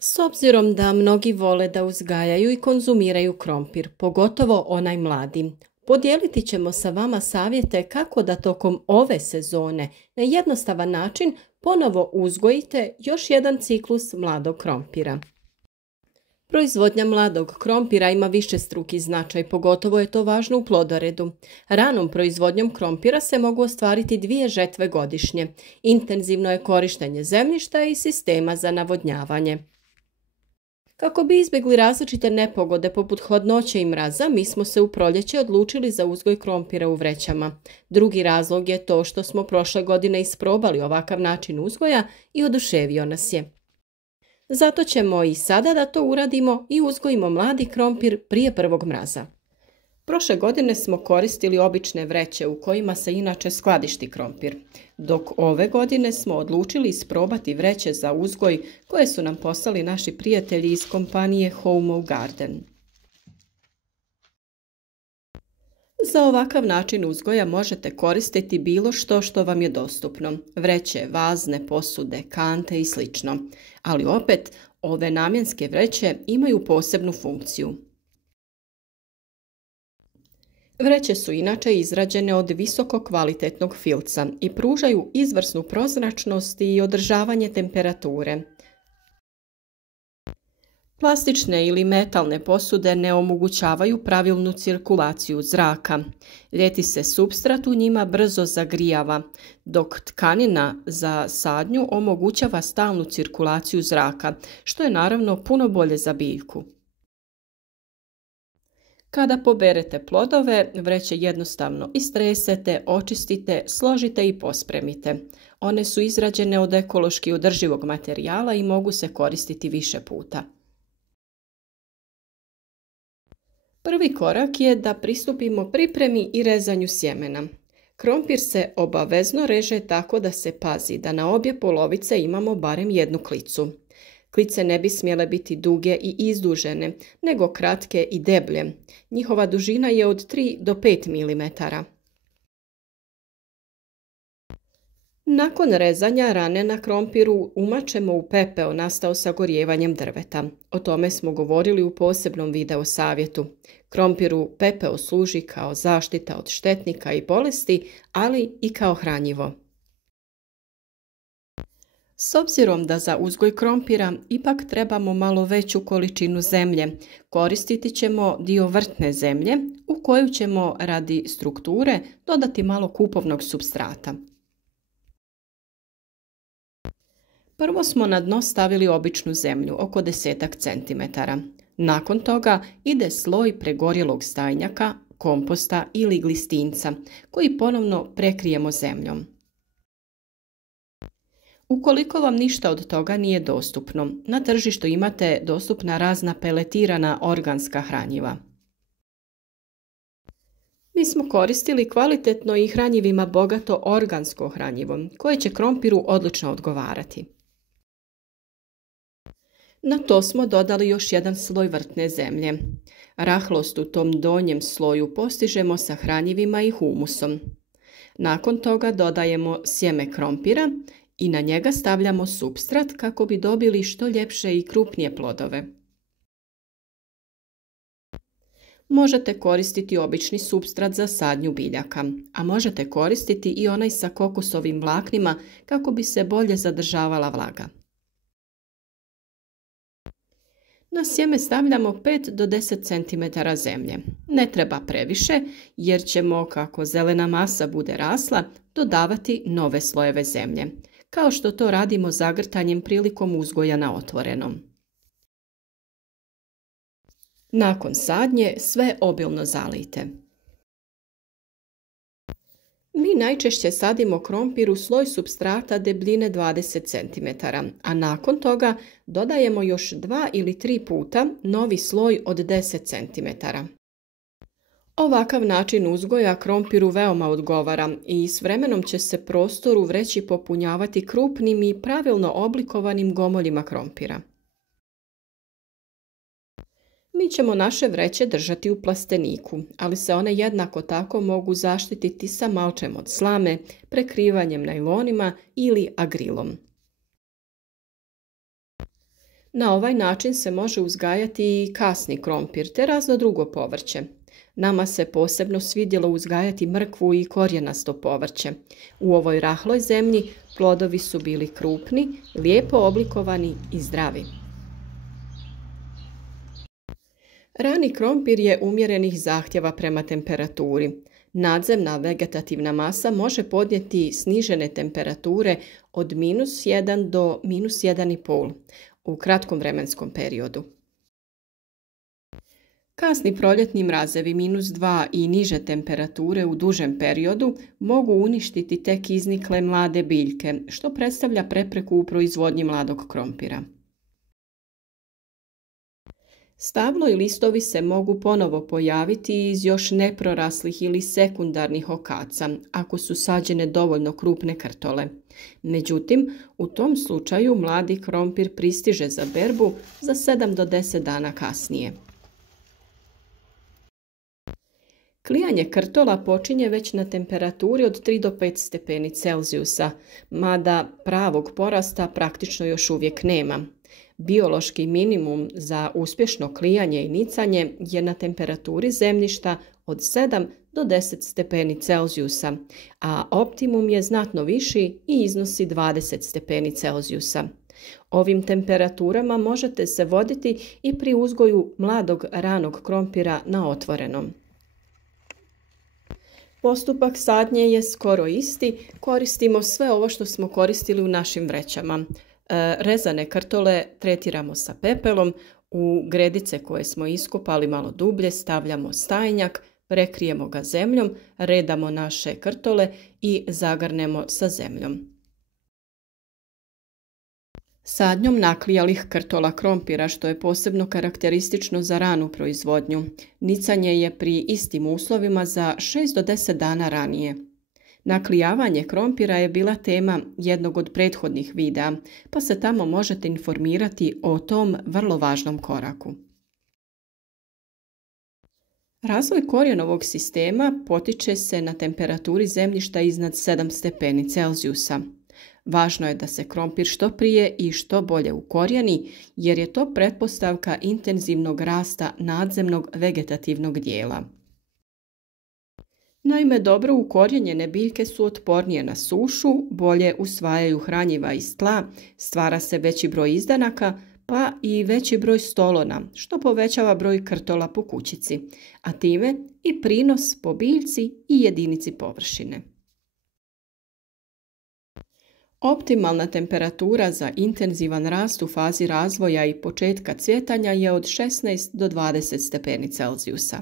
S obzirom da mnogi vole da uzgajaju i konzumiraju krompir, pogotovo onaj mladi, podijeliti ćemo sa vama savjete kako da tokom ove sezone na jednostavan način ponovo uzgojite još jedan ciklus mladog krompira. Proizvodnja mladog krompira ima višestruki značaj, pogotovo je to važno u plodoredu. Ranom proizvodnjom krompira se mogu ostvariti 2 žetve godišnje. Intenzivno je korištenje zemljišta i sistema za navodnjavanje. Kako bi izbjegli različite nepogode poput hladnoće i mraza, mi smo se u proljeće odlučili za uzgoj krompira u vrećama. Drugi razlog je to što smo prošle godine isprobali ovakav način uzgoja i oduševio nas je. Zato ćemo i sada da to uradimo i uzgojimo mladi krompir prije prvog mraza. Prošle godine smo koristili obične vreće u kojima se inače skladišti krompir, dok ove godine smo odlučili isprobati vreće za uzgoj koje su nam poslali naši prijatelji iz kompanije Home Garden. Za ovakav način uzgoja možete koristiti bilo što vam je dostupno, vreće, vazne, posude, kante i sl. Ali opet, ove namjenske vreće imaju posebnu funkciju. Vreće su inače izrađene od visoko kvalitetnog filca i pružaju izvrsnu prozračnost i održavanje temperature. Plastične ili metalne posude ne omogućavaju pravilnu cirkulaciju zraka. Ljeti se supstrat u njima brzo zagrijava, dok tkanina za sadnju omogućava stalnu cirkulaciju zraka, što je naravno puno bolje za biljku. Kada poberete plodove, vreće jednostavno istresete, očistite, složite i pospremite. One su izrađene od ekološki održivog materijala i mogu se koristiti više puta. Prvi korak je da pristupimo pripremi i rezanju sjemena. Krompir se obavezno reže tako da se pazi da na obje polovice imamo barem jednu klicu. Klice ne bi smjele biti duge i izdužene, nego kratke i deblje. Njihova dužina je od 3 do 5 mm. Nakon rezanja rane na krompiru umačemo u pepeo nastao sagorijevanjem drveta. O tome smo govorili u posebnom video savjetu. Krompiru pepeo služi kao zaštita od štetnika i bolesti, ali i kao hranjivo. S obzirom da za uzgoj krompira ipak trebamo malo veću količinu zemlje, koristiti ćemo dio vrtne zemlje u koju ćemo radi strukture dodati malo kupovnog supstrata. Prvo smo na dno stavili običnu zemlju, oko 10 cm. Nakon toga ide sloj pregorjelog stajnjaka, komposta ili glistinca, koji ponovno prekrijemo zemljom. Ukoliko vam ništa od toga nije dostupno, na tržištu imate dostupna razna peletirana organska hranjiva. Mi smo koristili kvalitetno i hranjivima bogato organsko hranjivo, koje će krompiru odlično odgovarati. Na to smo dodali još jedan sloj vrtne zemlje. Rahlost u tom donjem sloju postižemo sa hranjivima i humusom. Nakon toga dodajemo sjeme krompira i na njega stavljamo supstrat kako bi dobili što ljepše i krupnije plodove. Možete koristiti obični supstrat za sadnju biljaka, a možete koristiti i onaj sa kokosovim vlaknima kako bi se bolje zadržavala vlaga. Na sjeme stavljamo 5 do 10 cm zemlje. Ne treba previše jer ćemo, kako zelena masa bude rasla, dodavati nove slojeve zemlje, kao što to radimo zagrtanjem prilikom uzgoja na otvorenom. Nakon sadnje sve obilno zalijte. Mi najčešće sadimo krompir u sloj supstrata debljine 20 cm, a nakon toga dodajemo još 2 ili 3 puta novi sloj od 10 cm. Ovakav način uzgoja krompiru veoma odgovara i s vremenom će se prostor u vreći popunjavati krupnim i pravilno oblikovanim gomoljima krompira. Mi ćemo naše vreće držati u plasteniku, ali se one jednako tako mogu zaštititi sa malčem od slame, prekrivanjem najlonima ili agrilom. Na ovaj način se može uzgajati i kasni krompir te razno drugo povrće. Nama se posebno svidjelo uzgajati mrkvu i korijenasto povrće. U ovoj rahloj zemlji plodovi su bili krupni, lijepo oblikovani i zdravi. Rani krompir je umjerenih zahtjeva prema temperaturi. Nadzemna vegetativna masa može podnijeti snižene temperature od -1 do -1,5 u kratkom vremenskom periodu. Kasni proljetni mrazevi -2 i niže temperature u dužem periodu mogu uništiti tek iznikle mlade biljke, što predstavlja prepreku u proizvodnji mladog krompira. Stablo i listovi se mogu ponovo pojaviti iz još neproraslih ili sekundarnih okaca, ako su sađene dovoljno krupne krtole. Međutim, u tom slučaju mladi krompir pristiže za berbu za 7 do 10 dana kasnije. Klijanje krtola počinje već na temperaturi od 3 do 5 stepeni Celzijusa, mada pravog porasta praktično još uvijek nema. Biološki minimum za uspješno klijanje i nicanje je na temperaturi zemljišta od 7 do 10 stepeni Celzijusa, a optimum je znatno viši i iznosi 20 stepeni Celzijusa. Ovim temperaturama možete se voditi i pri uzgoju mladog ranog krompira na otvorenom. Postupak sadnje je skoro isti, koristimo sve ovo što smo koristili u našim vrećama. Rezane krtole tretiramo sa pepelom, u gredice koje smo iskopali malo dublje stavljamo stajnjak, prekrijemo ga zemljom, redamo naše krtole i zagrnemo sa zemljom. Sadnjom naklijalih krtola krompira, što je posebno karakteristično za ranu proizvodnju, nicanje je pri istim uslovima za 6 do 10 dana ranije. Naklijavanje krompira je bila tema jednog od prethodnih videa, pa se tamo možete informirati o tom vrlo važnom koraku. Razvoj korijenovog sistema potiče se na temperaturi zemljišta iznad 7 stepeni Celzijusa. Važno je da se krompir što prije i što bolje ukorijeni, jer je to pretpostavka intenzivnog rasta nadzemnog vegetativnog dijela. Naime, dobro ukorijenjene biljke su otpornije na sušu, bolje usvajaju hranjiva iz tla, stvara se veći broj izdanaka, pa i veći broj stolona, što povećava broj krtola po kućici, a time i prinos po biljci i jedinici površine. Optimalna temperatura za intenzivan rast u fazi razvoja i početka cvjetanja je od 16 do 20 stepeni Celzijusa.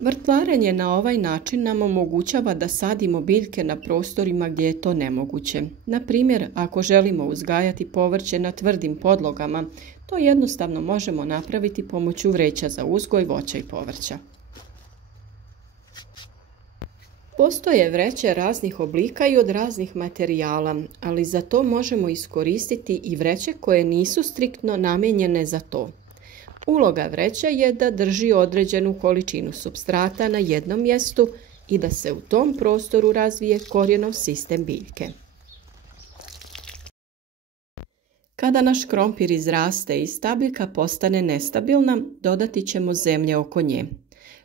Vrtlarenje na ovaj način nam omogućava da sadimo biljke na prostorima gdje je to nemoguće. Na primjer, ako želimo uzgajati povrće na tvrdim podlogama, to jednostavno možemo napraviti pomoću vreća za uzgoj voća i povrća. Postoje vreće raznih oblika i od raznih materijala, ali za to možemo iskoristiti i vreće koje nisu striktno namijenjene za to. Uloga vreće je da drži određenu količinu supstrata na jednom mjestu i da se u tom prostoru razvije korijenov sistem biljke. Kada naš krompir izraste i stabljika postane nestabilna, dodati ćemo zemlje oko nje.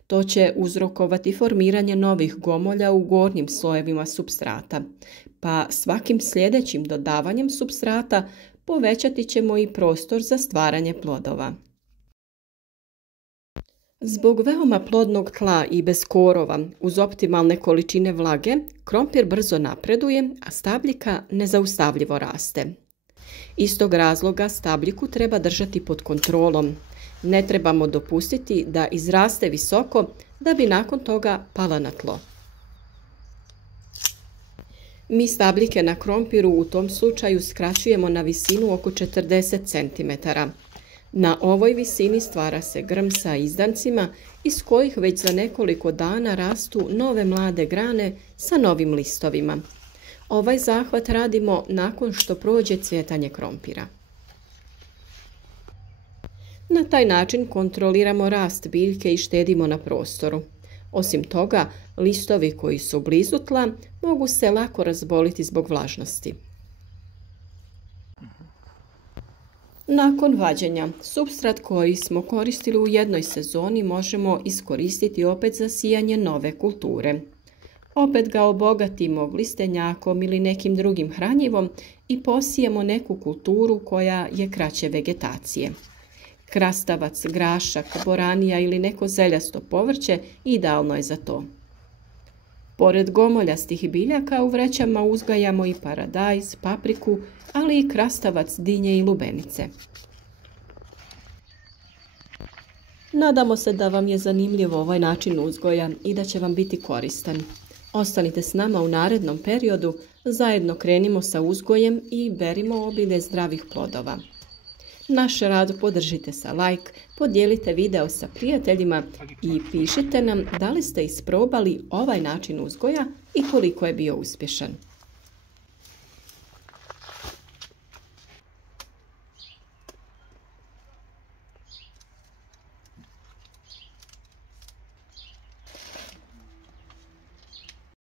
To će uzrokovati formiranje novih gomolja u gornjim slojevima supstrata, pa svakim sljedećim dodavanjem supstrata povećati ćemo i prostor za stvaranje plodova. Zbog veoma plodnog tla i bez korova, uz optimalne količine vlage, krompir brzo napreduje, a stabljika nezaustavljivo raste. Iz tog razloga stabljiku treba držati pod kontrolom. Ne trebamo dopustiti da izraste visoko da bi nakon toga pala na tlo. Mi stabljike na krompiru u tom slučaju skraćujemo na visinu oko 40 cm. Na ovoj visini stvara se grm sa izdancima iz kojih već za nekoliko dana rastu nove mlade grane sa novim listovima. Ovaj zahvat radimo nakon što prođe cvjetanje krompira. Na taj način kontroliramo rast biljke i štedimo na prostoru. Osim toga, listovi koji su blizu tla mogu se lako razboliti zbog vlažnosti. Nakon vađenja, supstrat koji smo koristili u jednoj sezoni možemo iskoristiti opet za sijanje nove kulture. Opet ga obogatimo glistenjakom ili nekim drugim hranjivom i posijemo neku kulturu koja je kraće vegetacije. Krastavac, grašak, boranija ili neko zeljasto povrće idealno je za to. Pored gomoljastih biljaka u vrećama uzgajamo i paradajz, papriku, ali i krastavac, dinje i lubenice. Nadamo se da vam je zanimljiv ovaj način uzgoja i da će vam biti koristan. Ostanite s nama u narednom periodu, zajedno krenimo sa uzgojem i berimo obilje zdravih plodova. Naš rad podržite sa like, podijelite video sa prijateljima i pišite nam da li ste isprobali ovaj način uzgoja i koliko je bio uspješan.